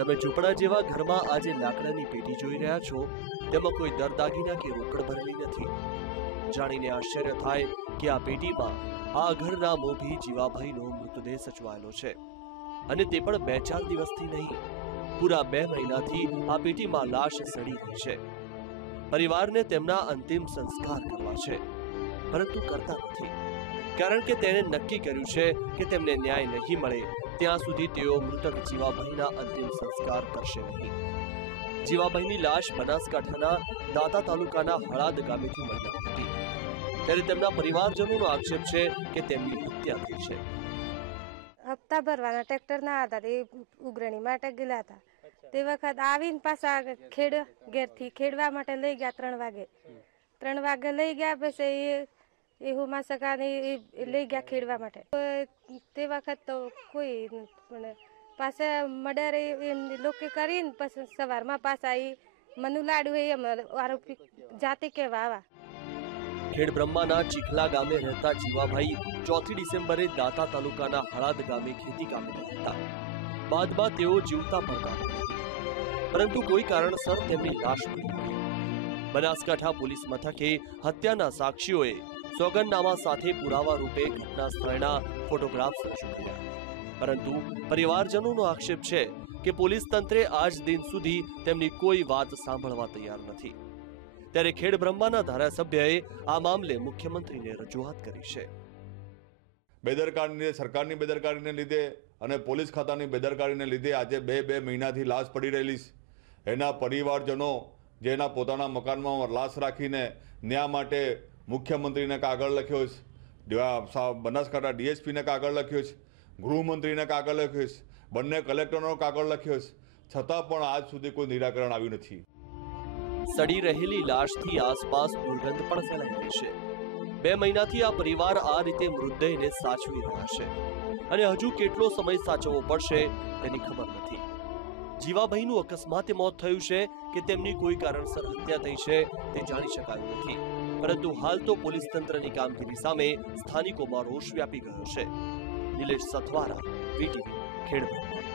તમે ઝૂંપડા જેવા ઘરમાં આજે લાકડાની પેટી જોઈ રહ્યા છો, તેમાં કોઈ દરદાગીના કે રોકડ ભરેલી નથી. જાણીને આશ્ચર્ય થાય કે આ પેટીમાં આ ઘરના મોભી જીવાભાઈનો મૃતદેહ સચવાયેલો છે. અને તે પણ બે ચાર દિવસથી નહીં, પૂરા બે મહિનાથી આ પેટીમાં લાશ સડી ગઈ છે. પરિવારને તેમના અંતિમ સંસ્કાર કરવા છે, પરંતુ કરતા નથી. કારણ કે તેણે નક્કી કર્યું છે કે તેમને ન્યાય નહીં મળે ત્યાં સુધી તેઓ મૃતક જીવાભાઈના અંતિમ સંસ્કાર કરશે નહીં. જીવાભાઈની લાશ બનાસકાંઠાના દાતા તાલુકાના હળાદ ગામેથી મળી હતી. ત્યારે તેમના પરિવારજનોનો આક્ષેપ છે કે તેમની હત્યા થઈ છે. હપ્તા ભરવાના ટ્રેક્ટરના હતા તે ઉઘરણી માટે ગયેલા હતા. તે વખત આવીને પાછા ખેડ ઘેરથી ખેડવા માટે લઈ ગયા ત્રણ વાગે. ત્રણ વાગે લઈ ગયા પછી એ હુમા સગાને એ લઈ ગયા ખેડવા માટે. તો વખત તો કોઈ પણ પાછા મર્ડર એમ લોકો કરીને પછી સવારમાં પાછા એ મનુ લાડુ એ આરોપી જાતે કહેવા આવા. ખેડ બ્રહ્માના ચીખલા ગામે રહેતા જીવાભાઈ ચોથી ડિસેમ્બરે દાતા તાલુકાના હળાદ ગામે ખેતી કામે હતા. બાદમાં તેઓ જીવતા પડતા. પરંતુ કોઈ કારણસર તેમની લાશ મળી બનાસકાંઠા પોલીસ મથકે હત્યાના સાક્ષીઓએ સોગંદનામા સાથે પુરાવા રૂપે ઘટના ફોટોગ્રાફ્સ રજૂ કર્યા. પરંતુ પરિવારજનોનો આક્ષેપ છે કે પોલીસ તંત્રે આજ દિન સુધી તેમની કોઈ વાત સાંભળવા તૈયાર નથી. ત્યારે ખેડ બ્રહ્માના ધારાસભ્યએ આ મામલે મુખ્યમંત્રીને રજૂઆત કરી છે. બેદરકારીને, સરકારની બેદરકારીને લીધે અને પોલીસ ખાતાની બેદરકારીને લીધે આજે બે બે મહિનાથી લાશ પડી રહેલી છે. એના પરિવારજનો જેના પોતાના મકાનમાં લાશ રાખીને ન્યા માટે મુખ્યમંત્રીને કાગળ લખ્યો છે. બનાસકાંઠા ડીએસપીને કાગળ લખ્યો છે. ગૃહમંત્રીને કાગળ લખ્યો છે. બંને કલેક્ટરનો કાગળ લખ્યો છે. છતાં પણ આજ સુધી કોઈ નિરાકરણ આવ્યું નથી. સડી રહેલી લાશથી આસપાસ દુર્ગંધ પણ ફેલાઈ છે. બે મહિનાથી આ પરિવાર આ રીતે મૃતદેહને સાચવી રહ્યા છે. અને હજુ કેટલો સમય સાચવવો પડશે તેની ખબર નથી. જીવાભાઈનું અકસ્માતે મોત થયું છે કે તેમની કોઈ કારણસર હત્યા થઈ છે તે જાણી શકાયું નથી. પરંતુ હાલ તો પોલીસ તંત્રની કામગીરી સામે સ્થાનિકોમાં રોષ વ્યાપી ગયો છે. નિલેશ સથવારા, વીટીવી ખેડબ્રહ્મા